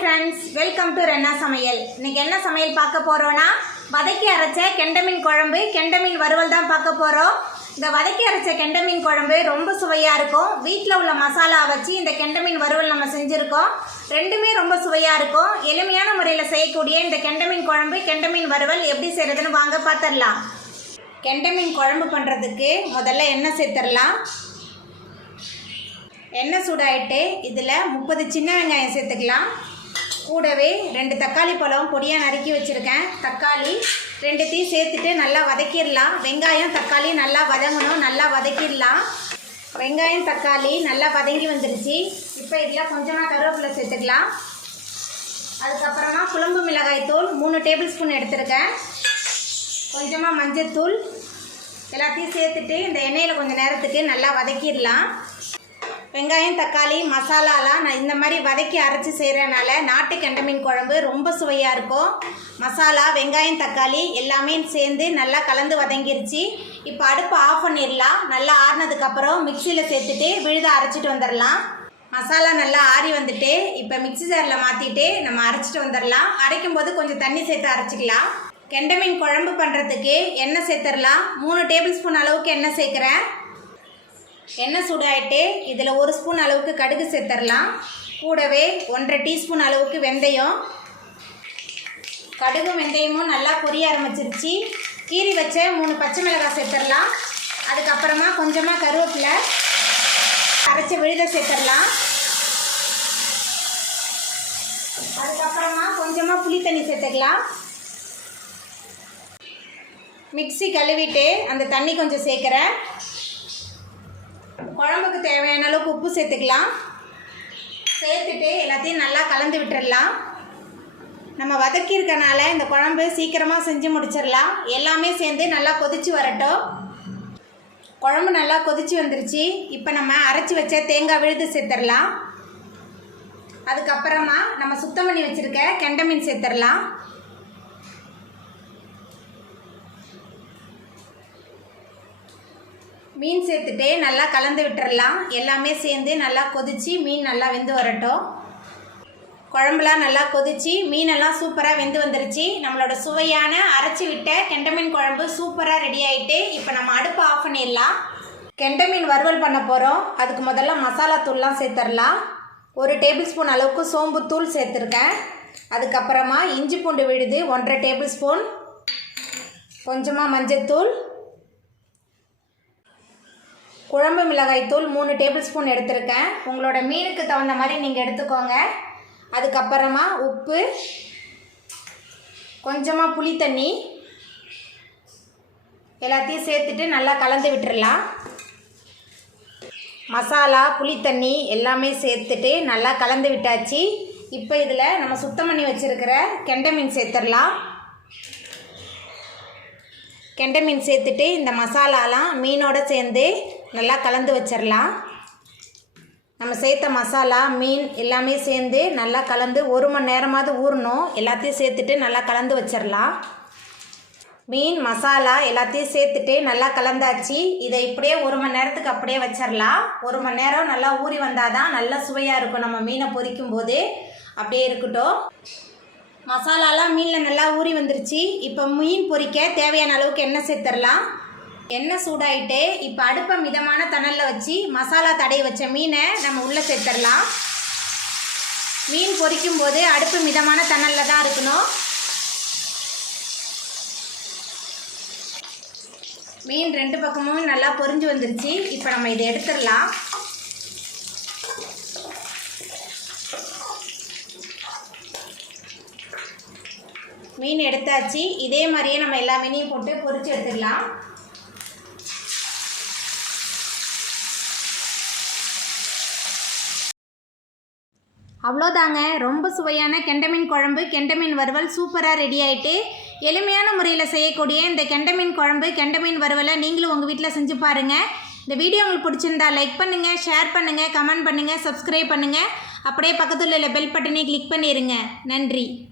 Friends, welcome to Renna சமையல். இன்னைக்கு என்ன சமையல் பார்க்க போகிறோன்னா, வதக்கி அரைச்ச கெண்டை மீன் குழம்பு, கெண்டை மீன் வறுவல் தான் பார்க்க போகிறோம். இந்த வதக்கி அரைச்ச கெண்டை மீன் குழம்பு ரொம்ப சுவையாக இருக்கும். வீட்டில் உள்ள மசாலா வச்சு இந்த கெண்டை மீன் வறுவல் நம்ம செஞ்சுருக்கோம். ரெண்டுமே ரொம்ப சுவையாக இருக்கும். எளிமையான முறையில் செய்யக்கூடிய இந்த கெண்டை மீன் குழம்பு, கெண்டை மீன் வறுவல் எப்படி செய்கிறதுன்னு வாங்க பார்த்துடலாம். கெண்டை மீன் குழம்பு பண்ணுறதுக்கு முதல்ல எண்ணெய் சேர்த்துடலாம். எண்ணெய் சூடாயிட்டு இதில் 30 சின்ன வெங்காயம் சேர்த்துக்கலாம். கூடவே 2 தக்காளி பழம் பொடியாக நறுக்கி வச்சுருக்கேன். தக்காளி 2 சேர்த்துட்டு நல்லா வதக்கிடலாம். வெங்காயம் தக்காளி நல்லா வதங்கணும், நல்லா வதக்கிடலாம். வெங்காயம் தக்காளி நல்லா வதங்கி வந்துடுச்சு. இப்போ இதில் கொஞ்சமாக கருவேப்பிலை சேர்த்துக்கலாம். அதுக்கப்புறமா குழம்பு மிளகாய் தூள் 3 டேபிள் ஸ்பூன் எடுத்துருக்கேன். கொஞ்சமாக மஞ்சள் தூள் எல்லாத்தையும் சேர்த்துட்டு இந்த எண்ணெயில் கொஞ்சம் நேரத்துக்கு நல்லா வதக்கிடலாம். வெங்காயம் தக்காளி மசாலாலாம் நான் இந்த மாதிரி வதக்கி அரைச்சி செய்கிறனால நாட்டு கெண்டை மீன் குழம்பு ரொம்ப சுவையாக இருக்கும். மசாலா வெங்காயம் தக்காளி எல்லாமே சேர்ந்து நல்லா கலந்து வதங்கிருச்சு. இப்போ அடுப்பு ஆஃப் பண்ணிடலாம். நல்லா ஆறினதுக்கப்புறம் மிக்சியில் சேர்த்துட்டு விழுத அரைச்சிட்டு வந்துடலாம். மசாலா நல்லா ஆறி வந்துட்டு இப்போ மிக்சி ஜாரில் மாற்றிட்டு நம்ம அரைச்சிட்டு வந்துடலாம். அரைக்கும் போது கொஞ்சம் தண்ணி சேர்த்து அரைச்சிக்கலாம். கெண்டை மீன் குழம்பு பண்ணுறதுக்கு எண்ணெய் சேர்த்துடலாம். 3 டேபிள் ஸ்பூன் அளவுக்கு எண்ணெய் சேர்க்குறேன். எண்ணெய் சூடாயிட்டு இதில் 1 ஸ்பூன் அளவுக்கு கடுகு சேர்த்துடலாம். கூடவே 1/2 டீஸ்பூன் அளவுக்கு வெந்தயம். கடுகும் வெந்தயமும் நல்லா பொரிய ஆரம்பிச்சிருச்சு. கீறி வச்ச 3 பச்சை மிளகாய் சேர்த்துடலாம். அதுக்கப்புறமா கொஞ்சமாக கருவேப்பிலை, அரைச்ச விழுத சேர்த்துடலாம். அதுக்கப்புறமா கொஞ்சமாக புளி தண்ணி சேர்த்துக்கலாம். மிக்ஸி கழுவிட்டு அந்த தண்ணி கொஞ்சம் சேர்க்குறேன். குழம்புக்கு தேவையான அளவுக்கு உப்பு சேர்த்துக்கலாம். சேர்த்துட்டு எல்லாத்தையும் நல்லா கலந்து விட்டுடலாம். நம்ம வதக்கியிருக்கனால இந்த குழம்பு சீக்கிரமாக செஞ்சு முடிச்சிடலாம். எல்லாமே சேர்ந்து நல்லா கொதித்து வரட்டும். குழம்பு நல்லா கொதித்து வந்துருச்சு. இப்போ நம்ம அரைச்சி வச்ச தேங்காய் விழுது சேர்த்துடலாம். அதுக்கப்புறமா நம்ம சுத்தம் பண்ணி வச்சுருக்க கெண்டை மீன் சேர்த்துடலாம். மீன் சேர்த்துட்டு நல்லா கலந்து விட்டுறலாம். எல்லாமே சேர்ந்து நல்லா கொதித்து மீன் நல்லா வெந்து வரட்டும். குழம்புலாம் நல்லா கொதித்து மீனெல்லாம் சூப்பராக வெந்து வந்துருச்சு. நம்மளோட சுவையான அரைச்சி விட்ட கெண்டை மீன் குழம்பு சூப்பராக ரெடி ஆகிட்டு இப்போ நம்ம அடுப்பை ஆஃப் பண்ணிடலாம். கெண்டை மீன் வறுவல் பண்ண போகிறோம். அதுக்கு முதல்ல மசாலா தூள்லாம் சேர்த்துடலாம். 1 டேபிள் ஸ்பூன் அளவுக்கு சோம்பு தூள் சேர்த்துருக்கேன். அதுக்கப்புறமா இஞ்சி பூண்டு விழுது 1/2 டேபிள் ஸ்பூன், கொஞ்சமாக மஞ்சள் தூள், குழம்பு மிளகாய் தூள் 3 டேபிள் ஸ்பூன் எடுத்திருக்கேன். உங்களோட மீனுக்கு தகுந்த மாதிரி நீங்கள் எடுத்துக்கோங்க. அதுக்கப்புறமா உப்பு, கொஞ்சமாக புளி தண்ணி எல்லாத்தையும் சேர்த்துட்டு நல்லா கலந்து விட்டுடலாம். மசாலா புளி தண்ணி எல்லாமே சேர்த்துட்டு நல்லா கலந்து விட்டாச்சு. இப்போ இதில் நம்ம சுத்தம் பண்ணி வச்சுருக்கிற கெண்டை மீன் சேர்த்துடலாம். கெண்டை மீன் சேர்த்துட்டு இந்த மசாலாலாம் மீனோடு சேர்ந்து நல்லா கலந்து வச்சிடலாம். நம்ம சேர்த்த மசாலா மீன் எல்லாமே சேர்ந்து நல்லா கலந்து 1 மணி நேரமாவது ஊறணும். எல்லாத்தையும் சேர்த்துட்டு நல்லா கலந்து வச்சிடலாம். மீன் மசாலா எல்லாத்தையும் சேர்த்துட்டு நல்லா கலந்தாச்சு. இதை இப்படியே 1 மணி நேரத்துக்கு அப்படியே வச்சிடலாம். 1 மணி நேரம் நல்லா ஊறி வந்தால் தான் நல்லா சுவையாக இருக்கும். நம்ம மீனை பொரிக்கும் போது அப்படியே இருக்கட்டும். மசாலாலாம் மீனில் நல்லா ஊறி வந்துருச்சு. இப்போ மீன் பொரிக்க தேவையான அளவுக்கு எண்ணெய் சேர்த்துடலாம். எண்ணெய் சூடாயிட்டு இப்போ அடுப்பை மிதமான தணலில் வச்சு மசாலா தடவி வச்ச மீனை நம்ம உள்ளே சேர்த்துடலாம். மீன் பொரிக்கும் போது அடுப்பு மிதமான தணலில் தான் இருக்கணும். மீன் 2 பக்கமும் நல்லா பொரிஞ்சு வந்துருச்சு. இப்போ நம்ம இதை எடுத்துடலாம். மீன் எடுத்தாச்சு. இதே மாதிரியே நம்ம எல்லா மீனையும் போட்டு பொரிச்சு எடுத்துக்கலாம். அவ்வளோதாங்க, ரொம்ப சுவையான கெண்டை மீன் குழம்பு, கெண்டை மீன் வறுவல் சூப்பராக ரெடி ஆகிட்டு. எளிமையான முறையில் செய்யக்கூடிய இந்த கெண்டை மீன் குழம்பு, கெண்டை மீன் வறுவலை நீங்களும் உங்கள் வீட்டில் செஞ்சு பாருங்கள். இந்த வீடியோ உங்களுக்கு பிடிச்சிருந்தா லைக் பண்ணுங்கள், ஷேர் பண்ணுங்கள், கமெண்ட் பண்ணுங்கள், சப்ஸ்கிரைப் பண்ணுங்கள். அப்படியே பக்கத்தில் உள்ள பெல் பட்டனை கிளிக் பண்ணிடுங்க. நன்றி.